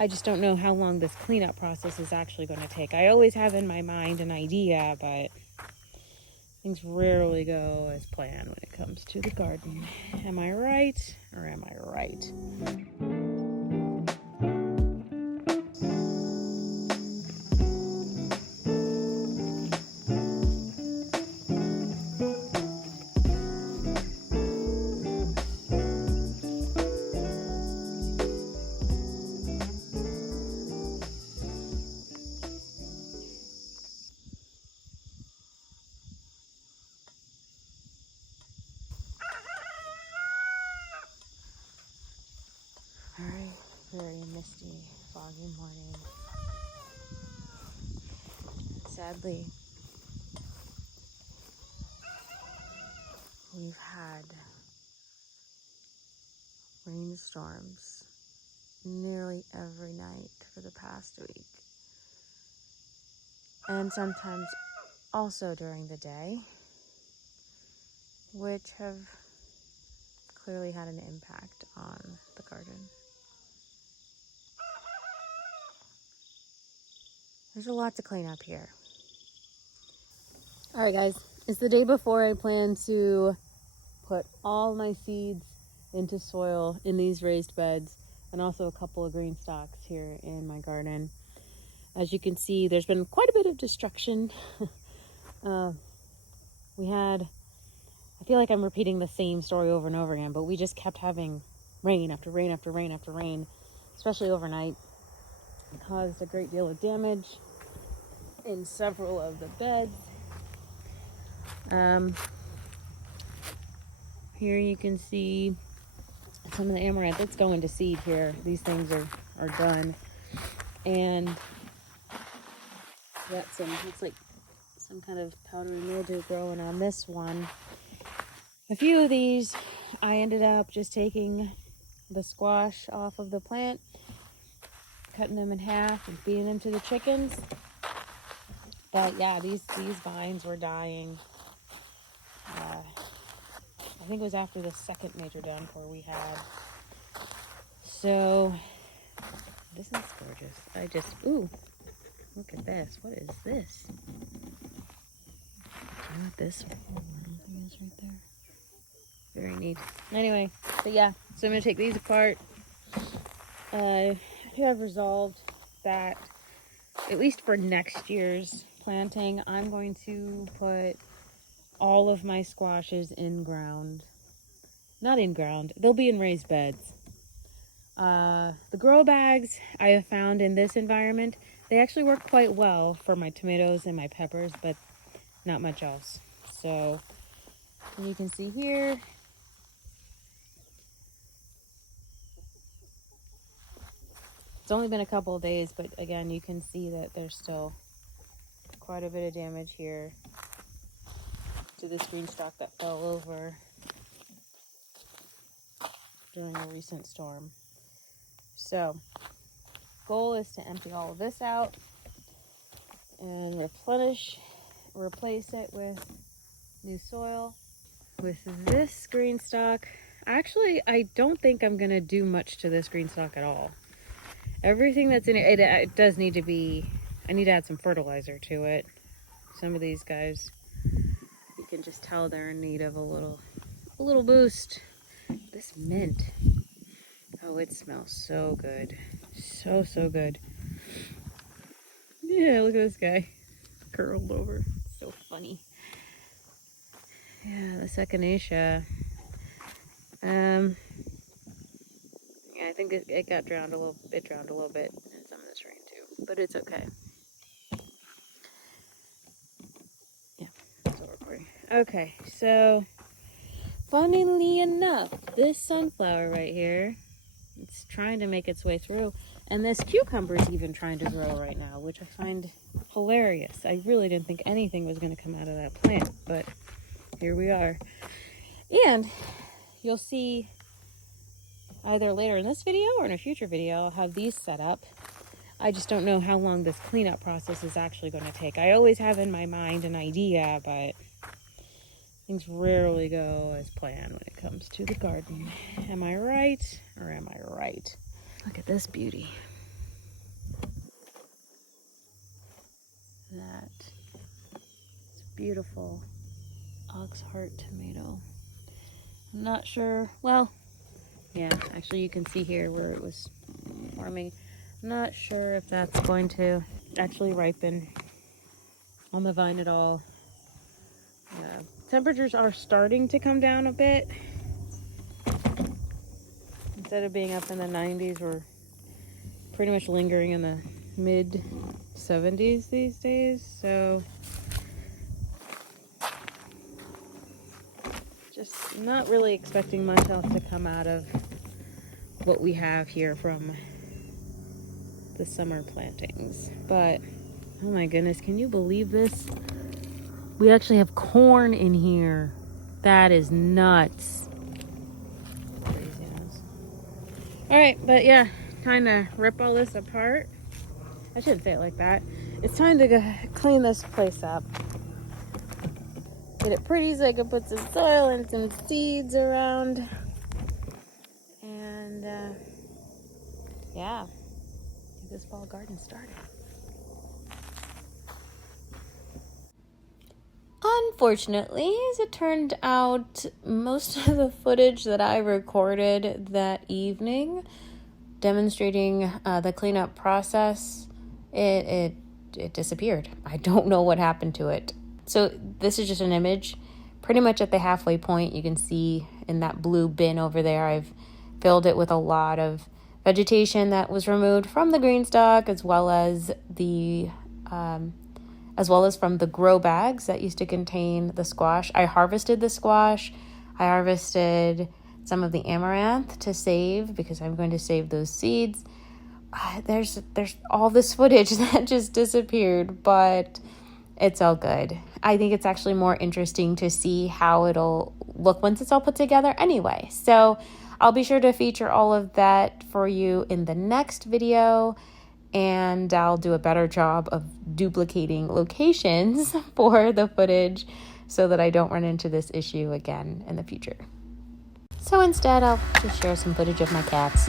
I just don't know how long this cleanup process is actually going to take. I always have in my mind an idea, but things rarely go as planned when it comes to the garden. Am I right, or am I right? Alright, very misty, foggy morning. Sadly, we've had rainstorms nearly every night for the past week. And sometimes also during the day, which have clearly had an impact on the garden. There's a lot to clean up here. Alright guys, it's the day before I plan to put all my seeds into soil in these raised beds, and also a couple of green stalks here in my garden. As you can see, there's been quite a bit of destruction. I feel like I'm repeating the same story over and over again, but we just kept having rain after rain after rain after rain, especially overnight. It caused a great deal of damage in several of the beds. Here you can see some of the amaranth. It's going to seed here. These things are done. And got looks like some kind of powdery mildew growing on this one. A few of these, I ended up just taking the squash off of the plant, cutting them in half and feeding them to the chickens. But yeah, these vines were dying. I think it was after the second major downpour we had. So this is gorgeous. Ooh, look at this. What is this? Not this one. Is right there. Very neat. Anyway, but yeah, so I'm gonna take these apart. I think I've resolved that at least for next year's planting, I'm going to put all of my squashes in ground. Not in ground, they'll be in raised beds. The grow bags I have found in this environment, they actually work quite well for my tomatoes and my peppers, but not much else. So you can see here, it's only been a couple of days, but again, you can see that there's still quite a bit of damage here to this green stalk that fell over during a recent storm. So, goal is to empty all of this out and replace it with new soil. With this green stalk, actually, I don't think I'm going to do much to this green stalk at all. Everything that's in it does need to be, I need to add some fertilizer to it. Some of these guys, you can just tell they're in need of a little boost. This mint, oh, it smells so good. So good. Yeah, look at this guy curled over. So funny. Yeah, this echinacea. Yeah, I think it got drowned a little. It drowned a little bit in some of this rain too, but it's okay. Yeah, it's all recording. Okay, so funnily enough, this sunflower right here, it's trying to make its way through, and this cucumber is even trying to grow right now, which I find hilarious. I really didn't think anything was going to come out of that plant, but here we are. And you'll see either later in this video or in a future video, I'll have these set up. I just don't know how long this cleanup process is actually going to take. I always have in my mind an idea, but things rarely go as planned when it comes to the garden. Am I right, or am I right? Look at this beauty. beautiful ox heart tomato. I'm not sure. Well, yeah, actually you can see here where it was forming. I'm not sure if that's going to actually ripen on the vine at all. Temperatures are starting to come down a bit. Instead of being up in the 90s, we're pretty much lingering in the mid 70s these days. So just not really expecting much else to come out of what we have here from the summer plantings. But oh my goodness, can you believe this? We actually have corn in here. That is nuts. Craziness. All right, but yeah, time to rip all this apart. I shouldn't say it like that. It's time to go clean this place up. Get it pretty so I can put some soil and some seeds around. And yeah, get this fall garden started. Unfortunately, as it turned out, most of the footage that I recorded that evening demonstrating the cleanup process, it disappeared. I don't know what happened to it. So this is just an image. Pretty much at the halfway point, you can see in that blue bin over there, I've filled it with a lot of vegetation that was removed from the green stalk, as well as from the grow bags that used to contain the squash. I harvested the squash. I harvested some of the amaranth to save, because I'm going to save those seeds. There's all this footage that just disappeared, but it's all good. I think it's actually more interesting to see how it'll look once it's all put together anyway. So I'll be sure to feature all of that for you in the next video, and I'll do a better job of duplicating locations for the footage so that I don't run into this issue again in the future. So instead, I'll just share some footage of my cats.